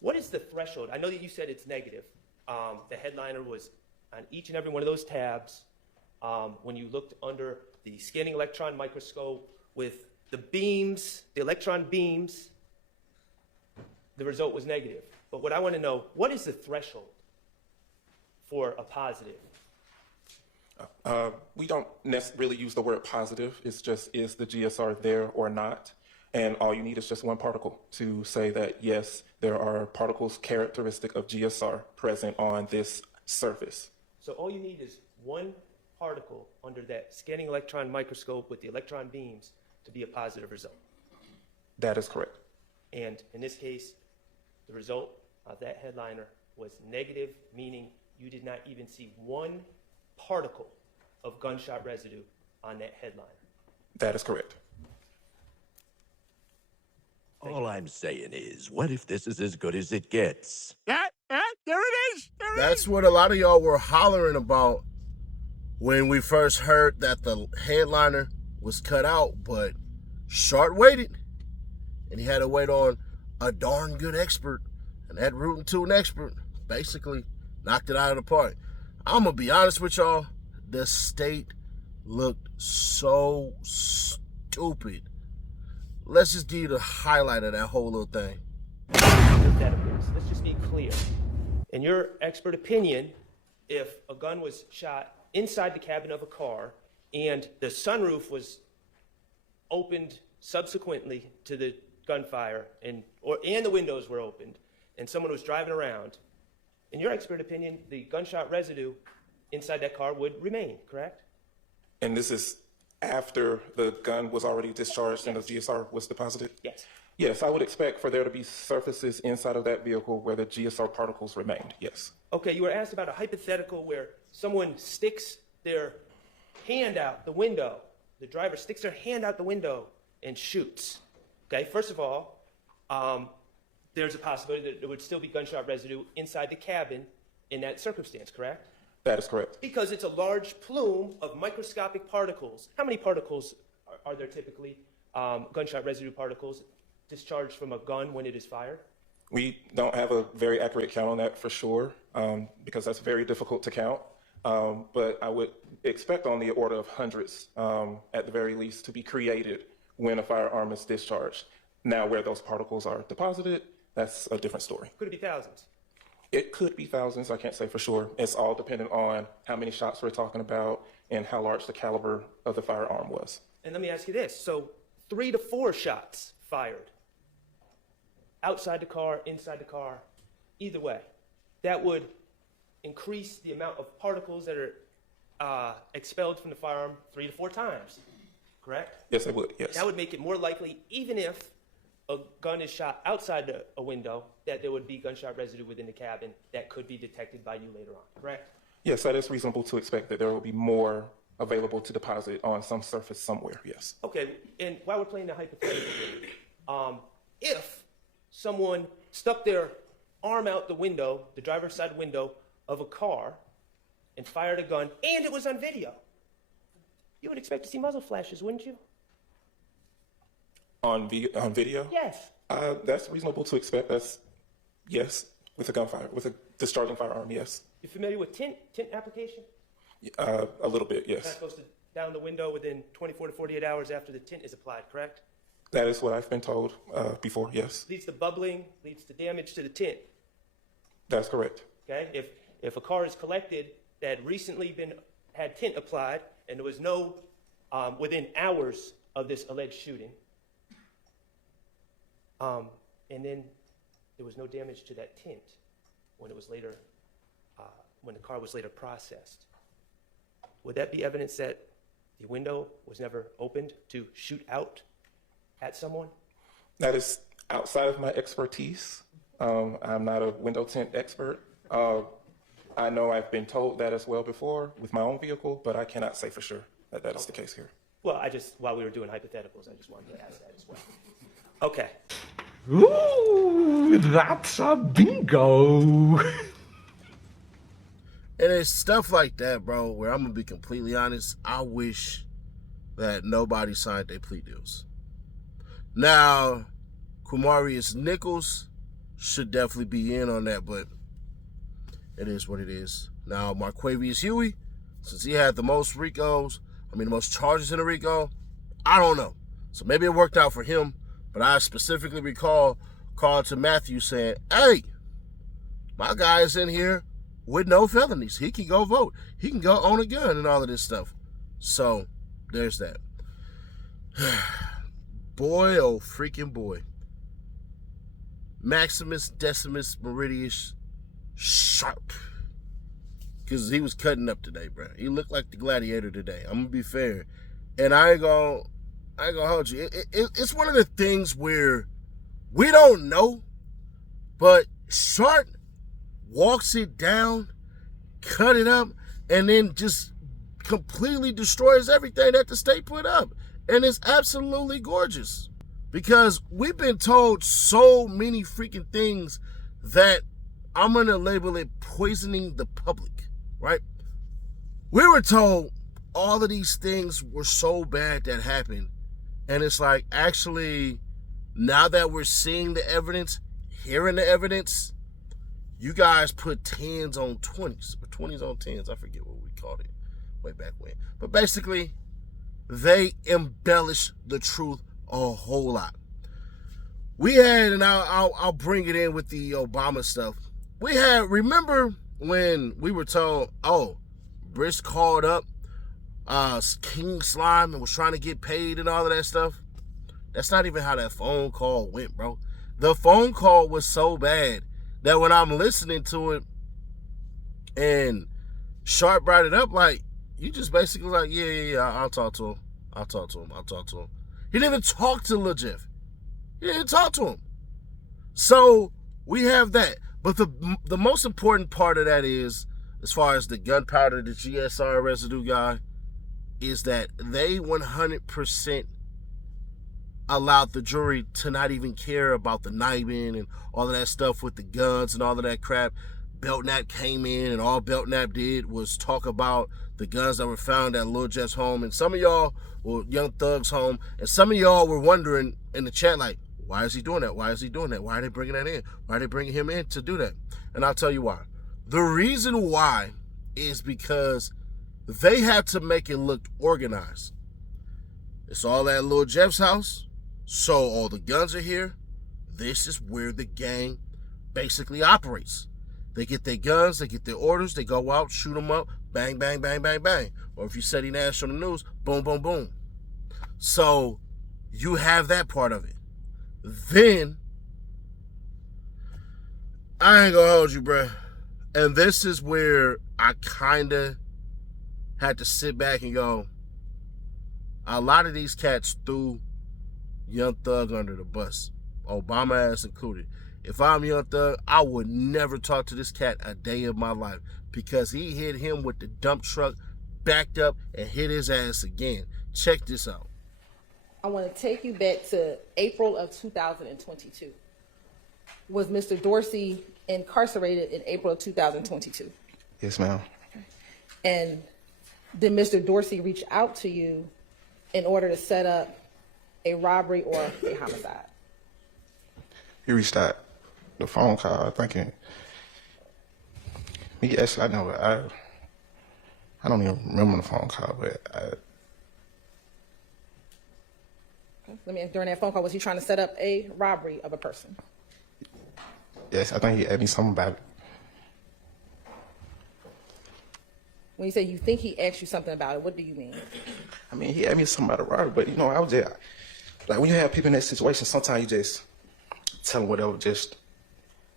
What is the threshold? I know that you said it's negative. The headliner was on each and every one of those tabs. When you looked under the scanning electron microscope with the beams, the electron beams, the result was negative. But what I want to know, what is the threshold for a positive? We don't really use the word positive. It's just, is the GSR there or not? And all you need is just one particle to say that, yes, there are particles characteristic of GSR present on this surface. So all you need is one particle under that scanning electron microscope with the electron beams to be a positive result. That is correct. And in this case, the result of that headliner was negative, meaning you did not even see one particle of gunshot residue on that headliner. That is correct. All I'm saying is, what if this is as good as it gets? There it is. That's what a lot of y'all were hollering about when we first heard that the headliner was cut out, but Shardt waited, and he had to wait on a darn good expert, and that rootin' tootin' expert basically knocked it out of the park. I'm gonna be honest with y'all, the state looked so stupid. Let's just give you the highlight of that whole little thing. Let's just be clear. In your expert opinion, if a gun was shot inside the cabin of a car and the sunroof was opened subsequently to the gunfire and the windows were opened and someone was driving around, in your expert opinion, the gunshot residue inside that car would remain, correct? And this is after the gun was already discharged and the GSR was deposited? Yes. Yes, I would expect for there to be surfaces inside of that vehicle where the GSR particles remained, yes. Okay, you were asked about a hypothetical where someone sticks their hand out the window. The driver sticks their hand out the window and shoots. Okay, first of all, there's a possibility that there would still be gunshot residue inside the cabin in that circumstance, correct? That is correct. Because it's a large plume of microscopic particles. How many particles are there typically, gunshot residue particles, discharged from a gun when it is fired? We don't have a very accurate count on that for sure, because that's very difficult to count. But I would expect on the order of hundreds, at the very least, to be created when a firearm is discharged. Now, where those particles are deposited, that's a different story. Could it be thousands? It could be thousands, I can't say for sure. It's all dependent on how many shots we're talking about and how large the caliber of the firearm was. And let me ask you this. So 3 to 4 shots fired, outside the car, inside the car, either way, that would increase the amount of particles that are expelled from the firearm 3 to 4 times, correct? Yes, it would, yes. That would make it more likely, even if a gun is shot outside a window, that there would be gunshot residue within the cabin that could be detected by you later on, correct? Yes, that is reasonable to expect that there will be more available to deposit on some surface somewhere, yes. Okay, and while we're playing the hypothetical game, if someone stuck their arm out the window, the driver's side window of a car, and fired a gun, and it was on video, you would expect to see muzzle flashes, wouldn't you? On video? Yes. That's reasonable to expect. That's, yes, with a gunfire, with a discharging firearm, yes. You familiar with tint application? A little bit, It's not yes. supposed to down the window within 24 to 48 hours after the tint is applied, correct? That is what I've been told before, yes. Leads to bubbling, leads to damage to the tint. That's correct. Okay, if a car is collected that had recently had tint applied and there was no, within hours of this alleged shooting, and then there was no damage to that tint when it was later, when the car was later processed, would that be evidence that the window was never opened to shoot out at someone? That is outside of my expertise. I'm not a window tint expert. I know I've been told that as well before with my own vehicle, but I cannot say for sure that that is the case here. Well, while we were doing hypotheticals, I just wanted to ask that as well. Okay. Ooh, that's a bingo. And it's stuff like that, bro, where I'm going to be completely honest, I wish that nobody signed their plea deals. Now, Quamarius Nichols should definitely be in on that, but it is what it is. Now, Marquavius Huey, since he had the most charges in the RICO, I don't know. So maybe it worked out for him, but I specifically recall calling to Matthew saying, hey, my guy is in here with no felonies. He can go vote. He can go own a gun and all of this stuff. So there's that. Boy, oh freaking boy. Maximus Decimus Meridius Shardt. Because he was cutting up today, bro. He looked like the gladiator today. I'm going to be fair. And I ain't gonna hold you. It's one of the things where we don't know, but Shardt walks it down, cut it up, and then just completely destroys everything that the state put up. And it's absolutely gorgeous. Because we've been told so many freaking things that I'm going to label it poisoning the public, right? We were told all of these things were so bad that happened. And it's like, actually, now that we're seeing the evidence, hearing the evidence, you guys put 10s on 20s, or 20s on 10s. I forget what we called it way back when. But basically, they embellish the truth a whole lot. We had, and I'll bring it in with the Obama stuff. We had, remember when we were told, oh, Brish called up King Slime and was trying to get paid and all of that stuff? That's not even how that phone call went, bro. The phone call was so bad that when I'm listening to it and Shardt brought it up, like, you just basically like, yeah, I'll talk to him. I'll talk to him. He didn't even talk to Lil Jeff. He didn't talk to him. So we have that. But the most important part of that is, as far as the gunpowder, the GSR residue guy, is that they 100% allowed the jury to not even care about the knifing and all of that stuff with the guns and all of that crap. Belknap came in, and all Belknap did was talk about the guns that were found at Lil Jeff's home. And some of y'all were Young Thug's home, and some of y'all were wondering in the chat, like, why is he doing that? Why is he doing that? Why are they bringing that in? Why are they bringing him in to do that? And I'll tell you why. The reason why is because they had to make it look organized. It's all at Lil Jeff's house, so all the guns are here. This is where the gang basically operates. They get their guns, they get their orders, they go out, shoot them up, bang, bang, bang, bang, bang. Or if you said he Nash on the news, boom, boom, boom. So you have that part of it. Then, I ain't gonna hold you, bruh. And this is where I kind of had to sit back and go, a lot of these cats threw Young Thug under the bus, Obama ass included. If I'm Young Thug, I would never talk to this cat a day of my life, because he hit him with the dump truck, backed up, and hit his ass again. Check this out. I want to take you back to April of 2022. Was Mr. Dorsey incarcerated in April of 2022? Yes, ma'am. And did Mr. Dorsey reach out to you in order to set up a robbery or a homicide? He reached out the phone call thinking, me actually, I don't even remember the phone call, but During that phone call, was he trying to set up a robbery of a person? yes, I think he asked me something about it. When you say you think he asked you something about it, what do you mean? I mean, he asked me something about a robbery, but I was just, like, when you have people in that situation, sometimes you just tell them whatever, you just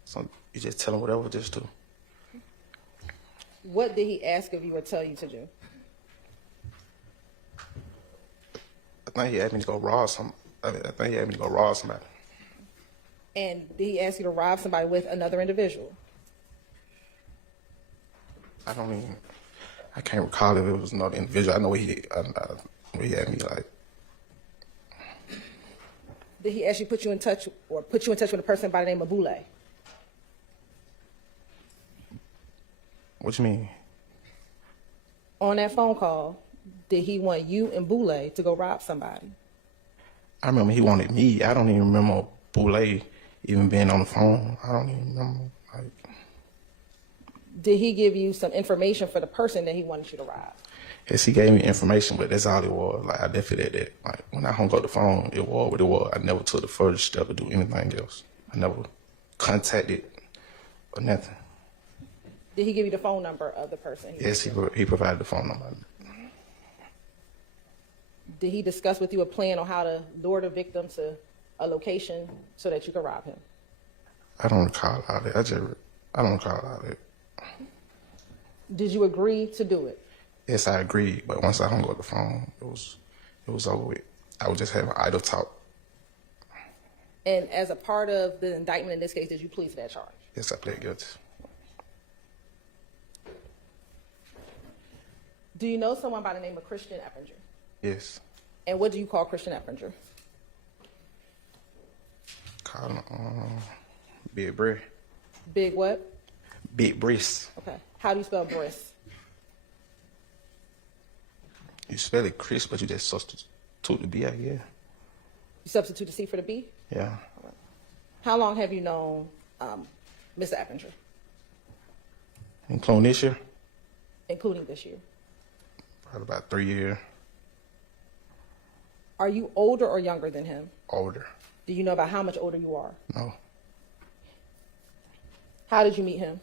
tell them whatever, just to. What did he ask of you or tell you to do? I think he asked me to go rob somebody. And did he ask you to rob somebody with another individual? I can't recall if it was another individual. I know he had me like. Did he actually put you in touch with a person by the name of Boule? What you mean? On that phone call, did he want you and Boule to go rob somebody? I remember he wanted me. I don't even remember Boule even being on the phone. I don't even remember. Like, Did he give you some information for the person that he wanted you to rob? yes, he gave me information, but that's all it was. Like, I definitely did that. Like, when I hung up the phone, it was what it was. I never took the further step to do anything else. I never contacted or nothing. Did he give you the phone number of the person? Yes, he provided the phone number. Did he discuss with you a plan on how to lure the victim to a location so that you could rob him? I don't recall all that. I don't recall all that. Did you agree to do it? Yes, I agreed, but once I hung up the phone, it was over with. I was just having idle talk. And as a part of the indictment in this case, did you plead to that charge? Yes, I pled guilty. Do you know someone by the name of Christian Eppinger? Yes. And what do you call Christian Eppinger? Call him Big Bre. Big what? Big Briss. Okay. How do you spell Briss? You spell it Chris, but you just substitute the B, I guess. You substitute the C for the B? Yeah. How long have you known Mr. Eppinger? Including this year? Including this year. Probably about 3 years. Are you older or younger than him? Older. Do you know about how much older you are? No. How did you meet him?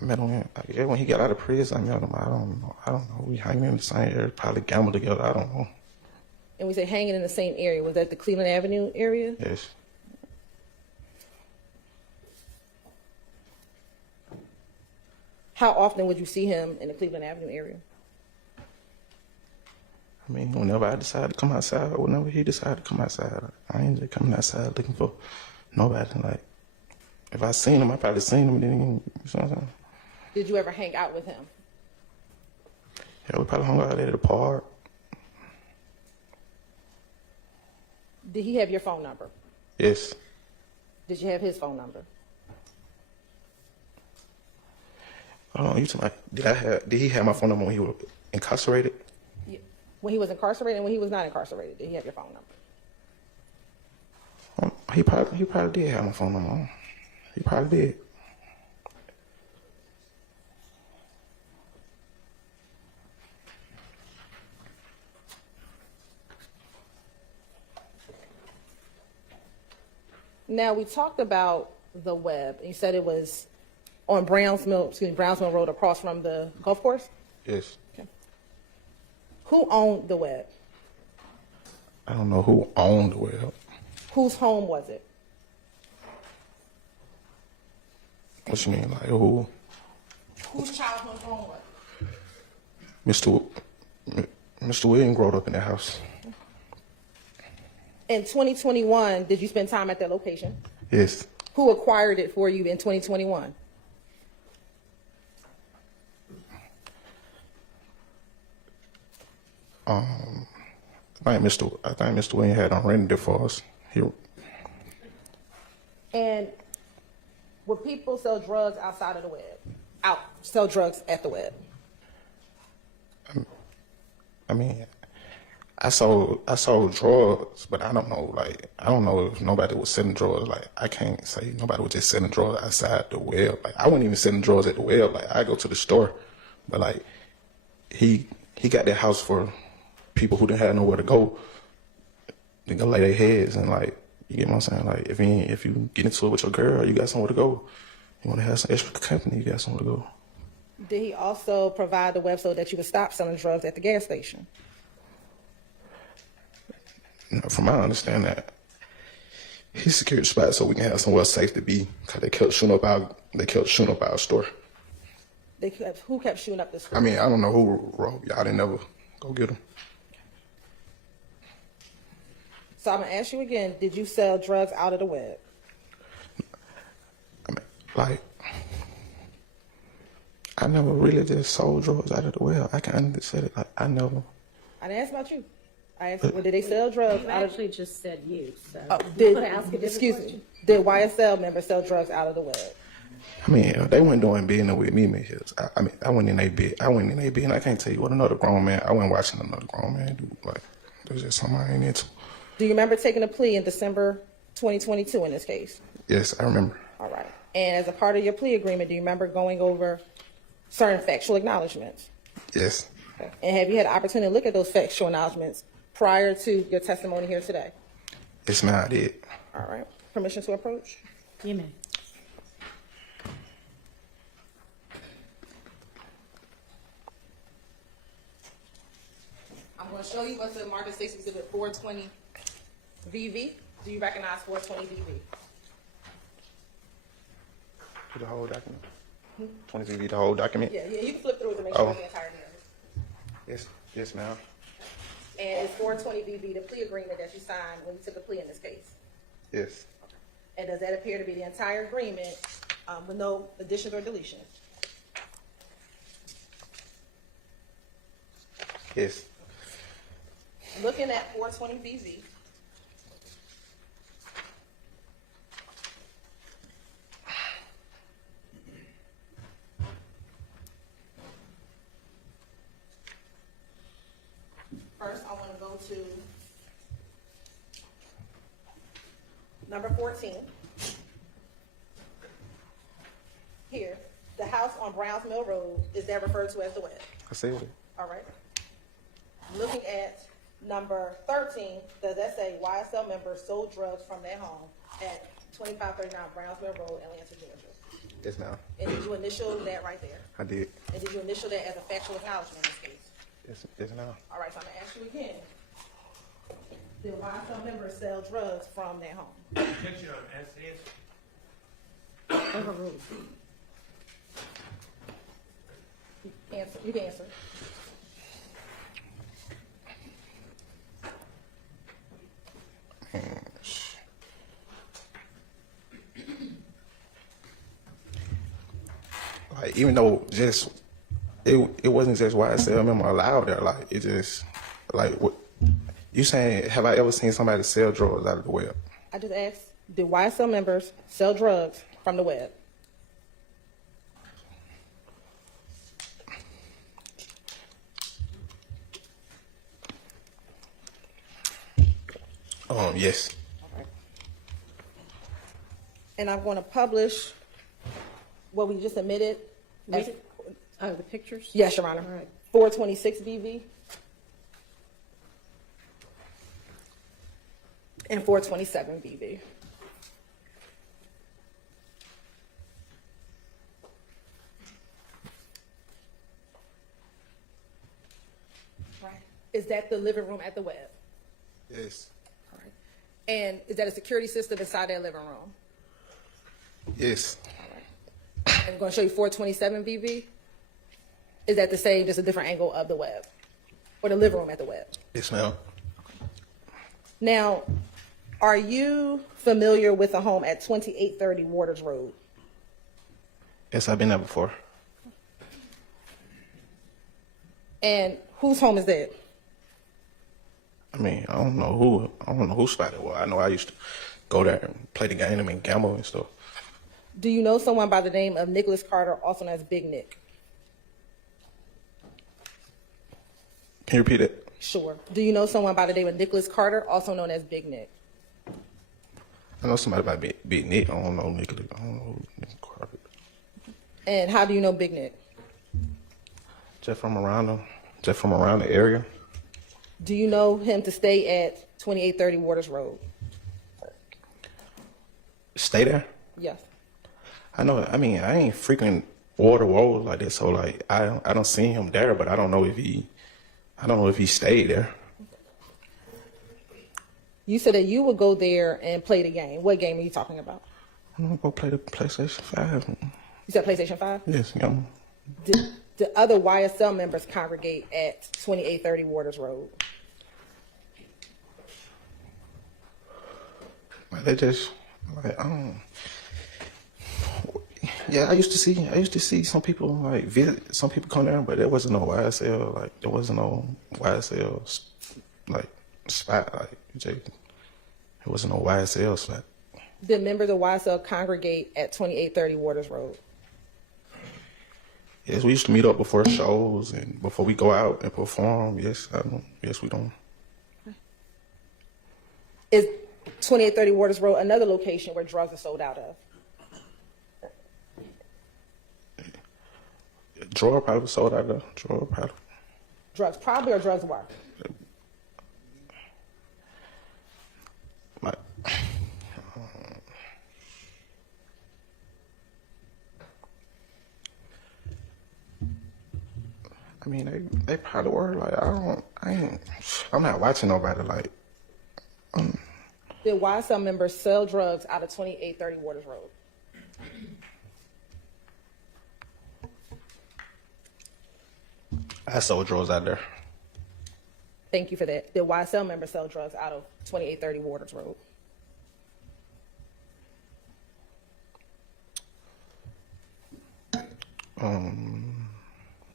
I met him when he got out of prison. I met him. I don't know. We hanging in the same area, probably gambled together. I don't know. And we say hanging in the same area. Was that the Cleveland Avenue area? Yes. How often would you see him in the Cleveland Avenue area? I mean, whenever I decide to come outside, whenever he decided to come outside, I ain't just coming outside looking for nobody. Like, if I seen him, I probably seen him. Then, you know what I'm saying? Did you ever hang out with him? Yeah, we probably hung out at the park. Did he have your phone number? Yes. Did you have his phone number? You talking like, did he have my phone number when he was incarcerated? Yeah. When he was incarcerated and when he was not incarcerated, did he have your phone number? He probably did have my phone number. He probably did. Now, we talked about the web. You said it was on Brownsmill Road across from the golf course? Yes. Okay. Who owned the web? I don't know who owned the web. Whose home was it? What you mean, like who? Whose childhood home was it? Mr. Williams growed up in that house. In 2021, did you spend time at that location? Yes. Who acquired it for you in 2021? I think Mr. Williams had rented it for us. And would people sell drugs outside of the web? Sell drugs at the web? I mean, I sold drugs, but I don't know. Like, I don't know if nobody was selling drugs. Like, I can't say nobody was just selling drugs outside the web. Like, I wasn't even selling drugs at the web. Like, I go to the store, but like, he got that house for people who didn't have nowhere to go. They go lay their heads and like, you get what I'm saying? Like, if you get into it with your girl, you got somewhere to go. You want to have some extra company, you got somewhere to go. Did he also provide the web so that you would stop selling drugs at the gas station? From my understanding, he secured the spot so we can have somewhere safe to be. Cause they kept shooting up our store. Who kept shooting up the store? I mean, I don't know who robbed y'all. Didn't never go get them. So I'm gonna ask you again: did you sell drugs out of the web? I mean, like, I never really just sold drugs out of the web. I kind of said it like I never. I didn't ask about you. I asked, well, did they sell drugs You out of? actually just said you. So Excuse me. Did YSL members sell drugs out of the web? I mean, they weren't doing business with me, man. I went in their bed. And I can't tell you what another grown man. I wasn't watching another grown man do. Like, there's just something I ain't into. Do you remember taking a plea in December 2022 in this case? Yes, I remember. All right. And as a part of your plea agreement, do you remember going over certain factual acknowledgments? Yes. Okay. And have you had an opportunity to look at those factual acknowledgments prior to your testimony here today? Yes, ma'am, I did. All right. Permission to approach? You may. I'm going to show you what's in Martin States Exhibit 420 VV. Do you recognize 420 VV? The whole document? 20 VV, the whole document? Yeah, you can flip through it to make sure Oh. it's the entire narrative. Yes, ma'am. And it's 420 VV, the plea agreement that you signed when you took a plea in this case. Yes. And does that appear to be the entire agreement with no additions or deletions? Yes. Looking at 420 VV, first I want to go to number 14. Here, the house on Browns Mill Road, is that referred to as the web? I said it. All right. Looking at number 13, does that say YSL members sold drugs from their home at 2539 Browns Mill Road, Atlanta, Georgia? Yes, ma'am. And did you initial that right there? I did. And did you initial that as a factual acknowledgement in this case? Yes, ma'am. All right, so I'm gonna ask you again. Did YSL members sell drugs from their home? Objection on answer. Overruled. Answer. You can answer. Like, even though just it wasn't just YSL member allowed there. Like, it just like what you saying? Have I ever seen somebody sell drugs out of the web? I just asked, did YSL members sell drugs from the web? Yes. And I'm going to publish what we just admitted. Read it. Oh, the pictures? Yes, Your Honor. All right. 426 BV and 427 BV. Right. Is that the living room at the web? Yes. All right. And is that a security system inside that living room? Yes. I'm going to show you 427 BV. Is that the same, just a different angle of the web? Or the living room at the web? Yes, ma'am. Now, are you familiar with a home at 2830 Waters Road? Yes, I've been there before. And whose home is that? I mean, I don't know whose spot it was. I know I used to go there and play the game and gamble and stuff. Do you know someone by the name of Nicholas Carter, also known as Big Nick? Can you repeat it? Sure. Do you know someone by the name of Nicholas Carter, also known as Big Nick? I know somebody by Big Nick. I don't know Nicholas. I don't know Nicholas Carter. And how do you know Big Nick? Just from around the area. Do you know him to stay at 2830 Waters Road? Stay there. Yes. I know. I mean, I ain't freaking Water Road like that. So like, I don't see him there, but I don't know if he stayed there. You said that you would go there and play the game. What game are you talking about? I'm gonna go play the PlayStation 5. You said PlayStation 5? Yes, yeah. Did other YSL members congregate at 2830 Waters Road? Like they just like yeah, I used to see some people like visit, some people come there, but there wasn't no YSL, like there wasn't no YSL like spot, like it wasn't no YSL spot. Did members of YSL congregate at 2830 Waters Road? Yes, we used to meet up before shows and before we go out and perform. Yes, yes, we don't. Is 2830 Waters Road another location where drugs are sold out of? Drawer probably sold out of drawer probably. Drugs probably or drugs were? Like, I mean, they probably were. Like, I'm not watching nobody. Like, Did YSL members sell drugs out of 2830 Waters Road? I sold drawers out there. Thank you for that. Did YSL members sell drugs out of 2830 Waters Road?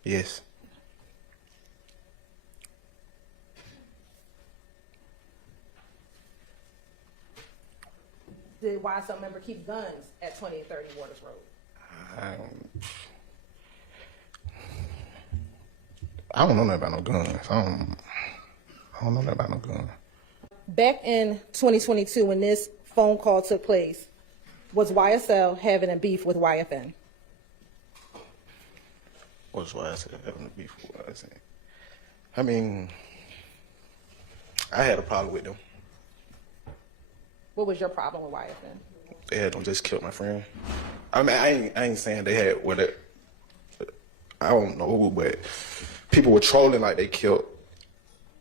Yes. Did YSL member keep guns at 2830 Waters Road? I don't know nothing about no guns. I don't know nothing about no guns. Back in 2022, when this phone call took place, was YSL having a beef with YFN? What's why I said having a beef with YSL? I mean, I had a problem with them. What was your problem with YFN? They had them just killed my friend. I mean, I ain't saying they had what it. I don't know, but people were trolling like they killed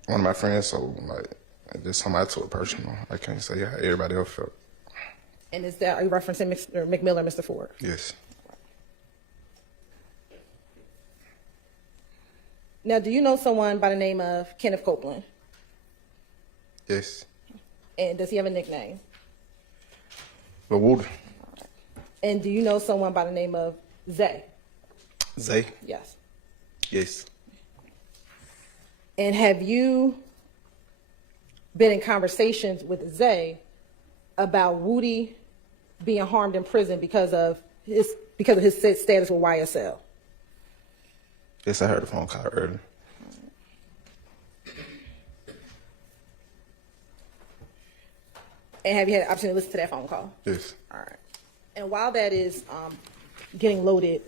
one of my friends. So like, just something I took personal. I can't say how everybody else felt. And is that, are you referencing Mr. McMillan, Mr. Ford? Yes. Now, do you know someone by the name of Kenneth Copeland? Yes. And does he have a nickname? The Wood. And do you know someone by the name of Zay? Zay. Yes. Yes. And have you been in conversations with Zay about Woody being harmed in prison because of his status with YSL? Yes, I heard the phone call earlier. And have you had the opportunity to listen to that phone call? Yes. All right. And while that is getting loaded,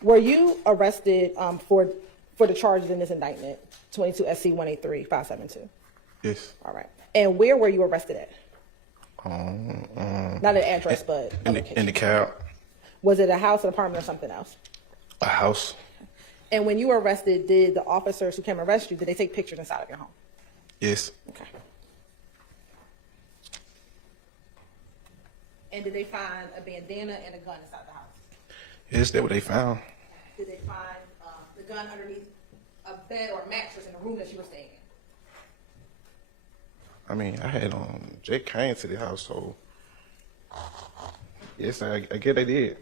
were you arrested for the charges in this indictment, 22 SC 183-572? Yes. All right. And where were you arrested at? Not an address, but in the cab. Was it a house, an apartment, or something else? A house. And when you were arrested, did the officers who came and arrest you, did they take pictures inside of your home? Yes. Okay. And did they find a bandana and a gun inside the house? Yes, that's what they found. Did they find the gun underneath a bed or a mattress in the room that you were staying in? I mean, I had Jake came to the house, so yes, I get they did.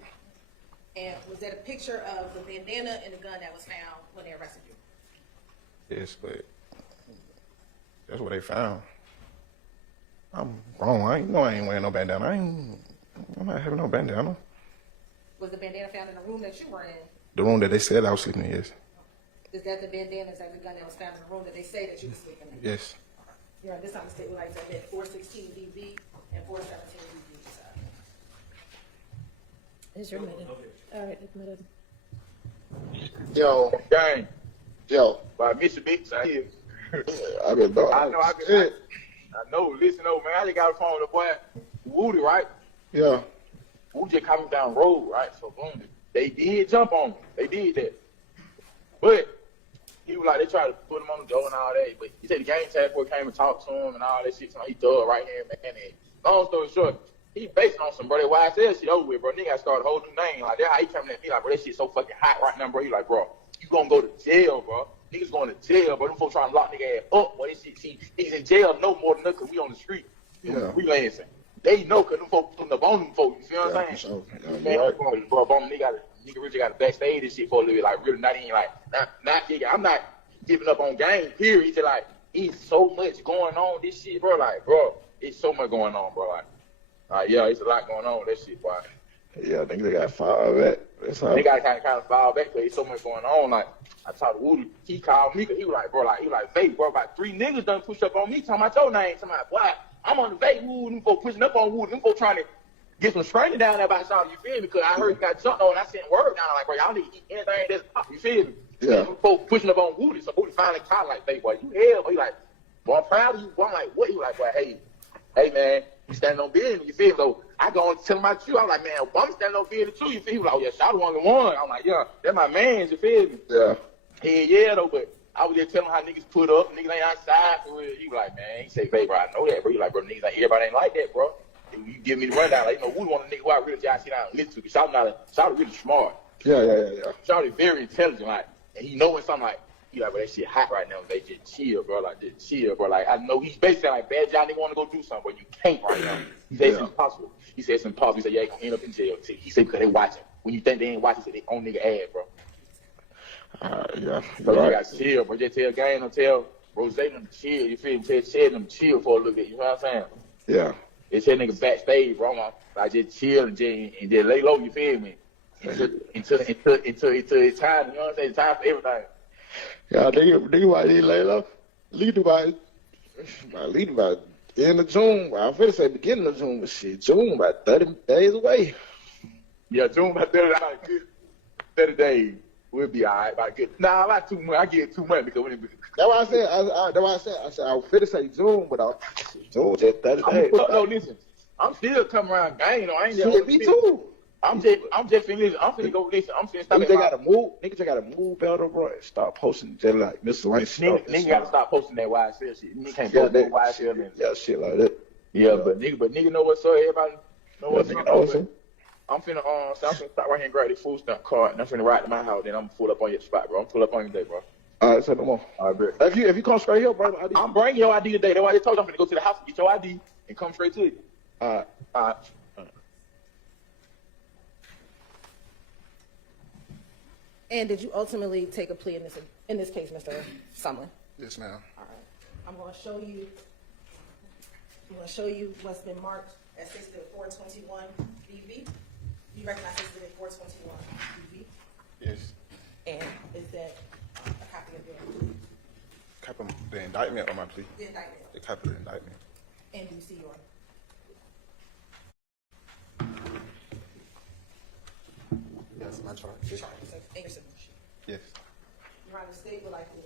And was that a picture of the bandana and the gun that was found when they arrested you? Yes, but that's what they found. I'm grown. I ain't wearing no bandana. I'm not having no bandana. Was the bandana found in the room that you were in? The room that they said I was sleeping in, yes. Is that the bandana? Is that the gun that was found in the room that they say that you were sleeping in? Yes. You're on this time of state like that 416 DB and 417 DB. Is your minute? All right, admitted. Yo, Gang. yo, By Mitsubishi, I hear. I been dog. I know, listen, man, I just got a phone with the boy, Woody, right? Yeah. Woody just coming down the road, right? So, boom, they did jump on him. They did that. But he was like, they tried to put him on the door and all that. But he said the gang task force came and talked to him and all that shit. So he thug right here, man. And long story short, he based on some, bro, that YSL shit over with, bro. Nigga got started a whole new name. Like, that's how he coming at me, like, bro, that shit so fucking hot right now, bro. He like, bro, you gonna go to jail, bro. Niggas going to jail, bro. Them folks trying to lock nigga ass up, boy. This shit, he's in jail no more than us because we on the street. Yeah. We lancing. They know because them folks putting up on them folks. You feel what I'm saying? Sure. Man, right. Bro, nigga really got to backstage this shit for a little bit. Like, really not even like, I'm not giving up on game, period. It's like, it's so much going on, this shit, bro. Like, bro, it's so much going on, bro. Like, yeah, it's a lot going on with that shit, boy. Yeah, nigga, they got fired back. That's how. They got kind of fall back because there's so much going on. Like, I talked to Woody. He called me because he was like, bro, vape, bro. About 3 niggas done push up on me talking about your name. Talking about, boy, I'm on the vape, Woody. Them folks pushing up on Woody. Them folks trying to get some screening down there about Shardt, you feel me? Because I heard he got jumped on and I sent word down. Like, bro, y'all need to eat anything that's pop, you feel me? Yeah. Them folks pushing up on Woody. So Woody finally called like, vape, boy, you hell. But he like, boy, I'm proud of you. Boy, I'm like, what? He was like, boy, hey, man, you standing on business, you feel me? So I go and tell him about you. I'm like, man, I'm standing on business too, you feel me? He was like, oh, yeah, Shardt one on one. I'm like, yeah, that's my man, you feel me? Yeah. Yeah, though, but I was just telling him how niggas put up, niggas ain't outside for real. He was like, man, he said, babe, bro, I know that, bro. He like, bro, niggas ain't, everybody ain't like that, bro. And you give me the rundown, like, you know, Woody want a nigga who I really just sit down and listen to, because Shardt really smart. Yeah. Shardt is very intelligent, like, and he know when something like, he like, bro, that shit hot right now, they just chill, bro, like, just chill, bro. Like, I know he's basically like, bad y'all nigga want to go do something, but you can't right now. He said it's impossible. He said it's impossible. He said, yeah, you gonna end up in jail. He said, because they watching. When you think they ain't watching, he said, they own nigga ass, bro. Yeah. So you gotta chill, bro. Just tell Gang, don't tell Rose them to chill. You feel me? Tell Chad them to chill for a little bit. You know what I'm saying? Yeah. They tell niggas backstage, bro. I just chill and just lay low. You feel me? Until it's time. You know what I'm saying? It's time for everything. Yeah, nigga might need to lay low. Lead about the end of June. Well, I'm finna say beginning of June, but shit, June about 30 days away. Yeah, June about 30 days. We'll be all right. About good. Nah, about 2 months. I get 2 months because That's why I said. I said I was finna say June, but June just 30 days. No, listen. I'm still coming around Gang. I ain't Shit, me too. I'm just finna go listen. I'm finna stop. Nigga just gotta move. Nigga just gotta move better, bro. And start posting just like miscellaneous stuff. Nigga gotta stop posting that YSL shit. Nigga can't post that YSL and shit like that. Yeah, but nigga know what's up. Everybody know what's up. I'm finna so I'm finna stop right here and grab this food stamp card and I'm finna ride to my house. Then I'm pull up on your spot, bro. I'm pull up on you today, bro. All right, say no more. All right, bro. If you come straight here, bro, I'm bringing your ID today. That's why I told you I'm finna go to the house and get your ID and come straight to you. All right. And did you ultimately take a plea in this case, Mr. Sumlin? Yes, ma'am. All right. I'm going to show you what's been marked as Exhibit 421 BV. You recognize Exhibit 421 BV? Yes. And is that a copy of The indictment or my plea? the indictment? The copy of the indictment. And do you see your? Yes, my charge. Yes. And your signature. Yes. Your Honor, the state would like to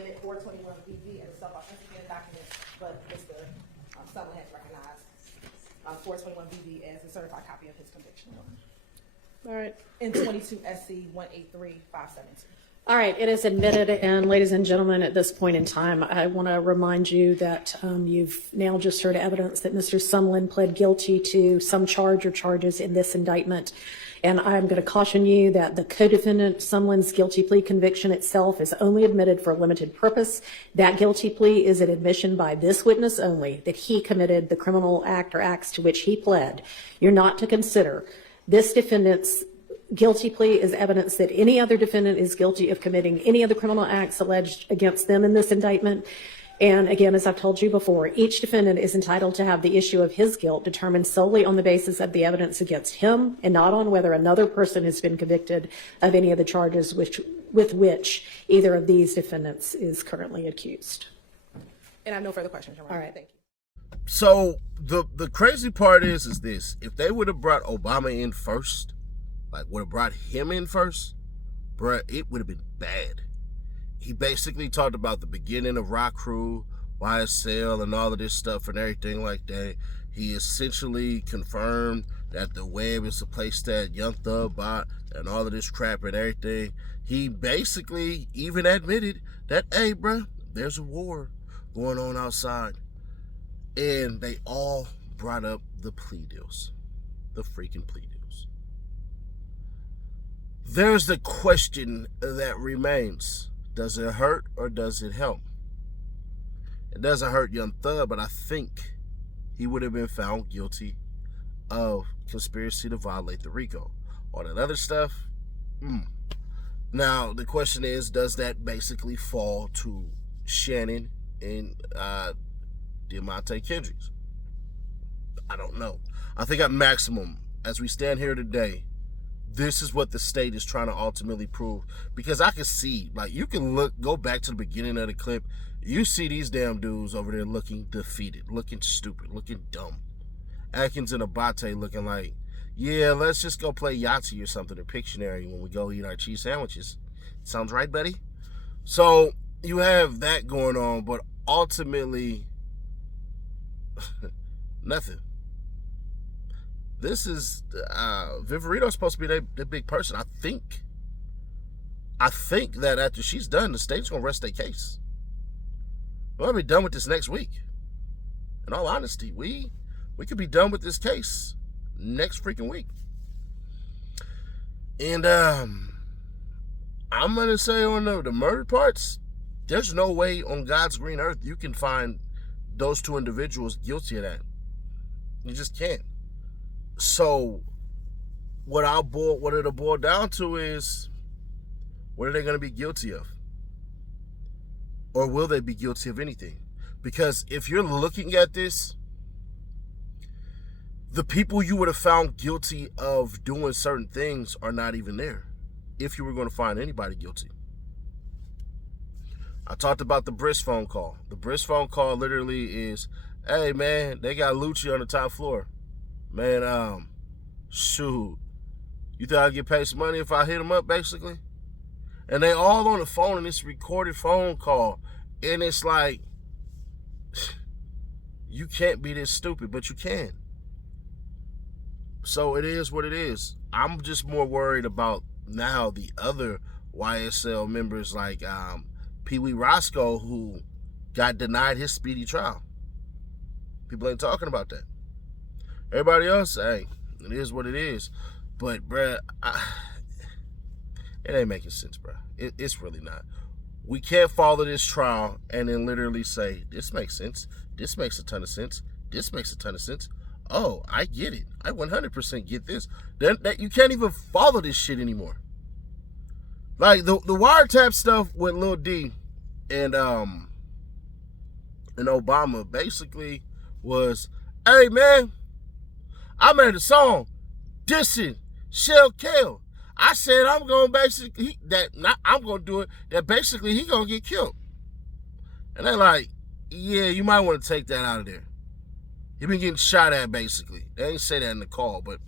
amend 421 BV as a self-authenticated document, but Mr. Sumlin has recognized 421 BV as a certified copy of his conviction. All right. In 22 SC 183572. All right, it is admitted, and ladies and gentlemen, at this point in time, I want to remind you that you've now just heard evidence that Mr. Sumlin pled guilty to some charge or charges in this indictment. And I'm going to caution you that the co-defendant Sumlin's guilty plea conviction itself is only admitted for a limited purpose. That guilty plea is an admission by this witness only that he committed the criminal act or acts to which he pled. You're not to consider this defendant's guilty plea is evidence that any other defendant is guilty of committing any of the criminal acts alleged against them in this indictment. And again, as I've told you before, each defendant is entitled to have the issue of his guilt determined solely on the basis of the evidence against him and not on whether another person has been convicted of any of the charges with which either of these defendants is currently accused. And I have no further questions, Your Honor. All right. Thank you. So the crazy part is this: if they would have brought Obama in first, like would have brought him in first, bruh, it would have been bad. He basically talked about the beginning of Rock Crew, YSL, and all of this stuff and everything like that. He essentially confirmed that the web is a place that Young Thug bought and all of this crap and everything. He basically even admitted that, hey, bruh, there's a war going on outside. And they all brought up the plea deals, the freaking plea deals. There's the question that remains. Does it hurt or does it help? It doesn't hurt Young Thug, but I think he would have been found guilty of conspiracy to violate the RICO. All that other stuff, Now, the question is, does that basically fall to Shannon and Diamante Kendricks? I don't know. I think at maximum as we stand here today, this is what the state is trying to ultimately prove. Because I can see, like, you can go back to the beginning of the clip. You see these damn dudes over there looking defeated, looking stupid, looking dumb. Atkins and Abate looking like, yeah, let's just go play Yahtzee or something or Pictionary when we go eat our cheese sandwiches. Sounds right, buddy? So you have that going on, but ultimately, nothing. This is, Viverito's supposed to be the big person. I think that after she's done, the state's going to rest their case. We're going to be done with this next week. In all honesty, we could be done with this case next freaking week. And I'm going to say on the murder parts, there's no way on God's green earth you can find those two individuals guilty of that. You just can't. So what it'll boil down to is, what are they going to be guilty of? Or will they be guilty of anything? Because if you're looking at this, the people you would have found guilty of doing certain things are not even there, if you were going to find anybody guilty. I talked about the Brisk phone call. The Brisk phone call literally is, hey, man, they got Lucci on the top floor. Man, shoot, you think I'd get paid some money if I hit him up, basically? And they all on the phone in this recorded phone call. And it's like, you can't be this stupid, but you can. So it is what it is. I'm just more worried about now the other YSL members like Pee Wee Roscoe, who got denied his speedy trial. People ain't talking about that. Everybody else, hey, it is what it is. But, bruh, it ain't making sense, bruh. It's really not. We can't follow this trial and then literally say, this makes sense. This makes a ton of sense. This makes a ton of sense. Oh, I get it. I 100% get this. Then that you can't even follow this shit anymore. Like the wiretap stuff with Lil D and Obama basically was, hey man, I made a song dissing Shell Kale. I said I'm gonna basically I'm gonna do it, that basically he gonna get killed. And they're like, yeah, you might want to take that out of there. He been getting shot at, basically. They ain't say that in the call, but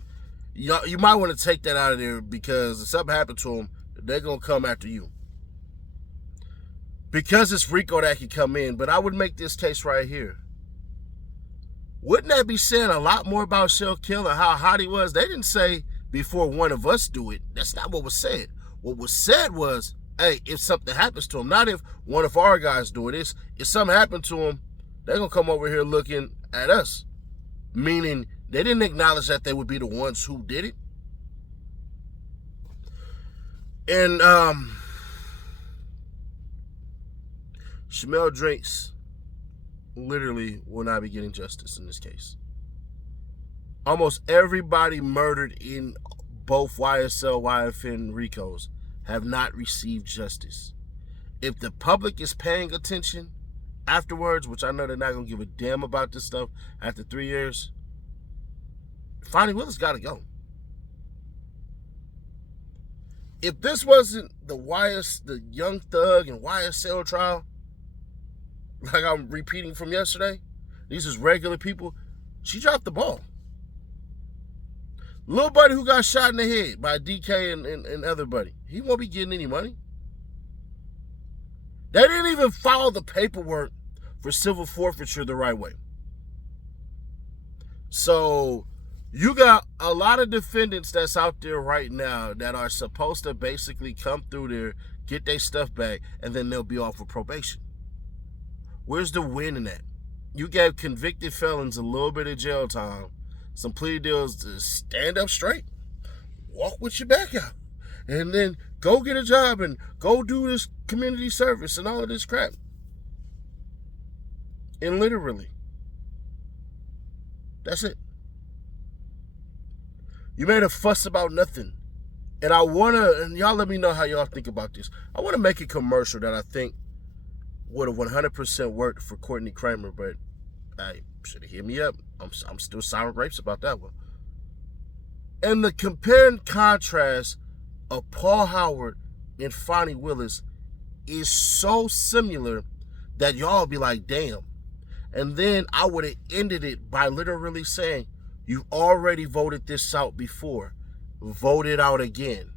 you might want to take that out of there, because if something happened to him, they're gonna come after you. Because it's Rico that can come in, but I would make this case right here. Wouldn't that be saying a lot more about Shell Kill and how hot he was? They didn't say before one of us do it. That's not what was said. What was said was, hey, if something happens to him, not if one of our guys do it, if something happened to him, they're going to come over here looking at us. Meaning, they didn't acknowledge that they would be the ones who did it. And, Shamel Drakes literally will not be getting justice in this case. Almost everybody murdered in both YSL, YFN, Ricos have not received justice. If the public is paying attention afterwards, which I know they're not going to give a damn about this stuff after 3 years, Fani Willis got to go. If this wasn't the Young Thug and YSL trial, like I'm repeating from yesterday, these is regular people, she dropped the ball. Little buddy who got shot in the head by DK and other buddy, he won't be getting any money. They didn't even follow the paperwork for civil forfeiture the right way. So you got a lot of defendants that's out there right now that are supposed to basically come through there, get their stuff back, and then they'll be off for probation. Where's the win in that? You gave convicted felons a little bit of jail time, some plea deals to stand up straight, walk with your back out, and then go get a job and go do this community service and all of this crap. And literally, that's it. You made a fuss about nothing. And and y'all let me know how y'all think about this. I want to make a commercial that I think would have 100% worked for Courtney Kramer, but hey, should have hit me up. I'm still sour grapes about that one. And the compare and contrast of Paul Howard and Fani Willis is so similar that y'all be like, damn. And then I would have ended it by literally saying, you've already voted this out before. Vote it out again.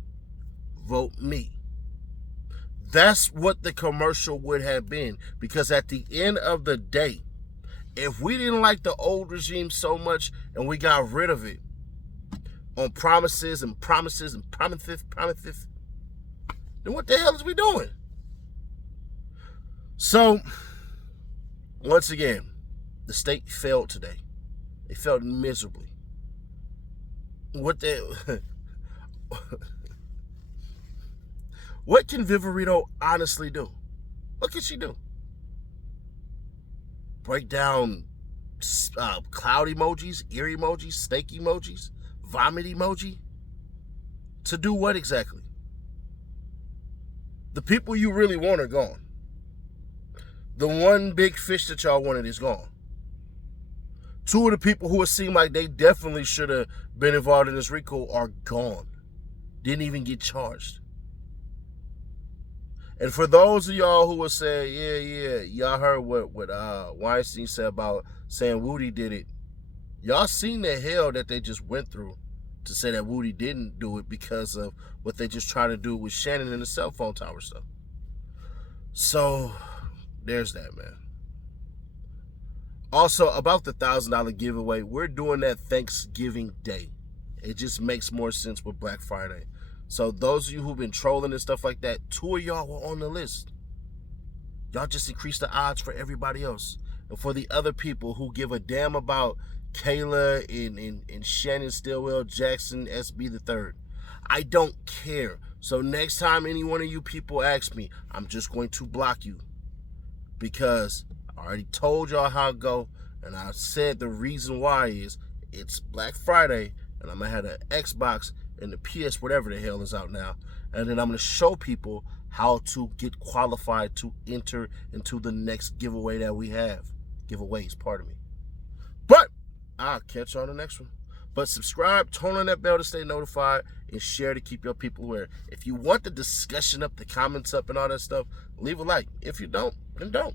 Vote me. That's what the commercial would have been. Because at the end of the day, if we didn't like the old regime so much and we got rid of it on promises and promises and promises, then what the hell is we doing? So, once again, the state failed today. They failed miserably. What can Viverito honestly do? What can she do? Break down cloud emojis, ear emojis, snake emojis, vomit emoji? To do what exactly? The people you really want are gone. The one big fish that y'all wanted is gone. Two of the people who it seemed like they definitely should have been involved in this Rico are gone. Didn't even get charged. And for those of y'all who will say, yeah, y'all heard what Weinstein said about saying Woody did it. Y'all seen the hell that they just went through to say that Woody didn't do it because of what they just tried to do with Shannon and the cell phone tower stuff. So, there's that, man. Also, about the $1,000 giveaway, we're doing that Thanksgiving Day. It just makes more sense with Black Friday. So those of you who've been trolling and stuff like that, 2 of y'all were on the list. Y'all just increased the odds for everybody else. And for the other people who give a damn about Kayla and Shannon Stillwell Jackson SB the third, I don't care. So next time any one of you people ask me, I'm just going to block you. Because I already told y'all how it go. And I said the reason why is it's Black Friday and I'm going to have an Xbox and the PS, whatever the hell is out now. And then I'm going to show people how to get qualified to enter into the next giveaway that we have. Giveaways, pardon me. But I'll catch you on the next one. But subscribe, turn on that bell to stay notified, and share to keep your people aware. If you want the discussion up, the comments up, and all that stuff, leave a like. If you don't, then don't.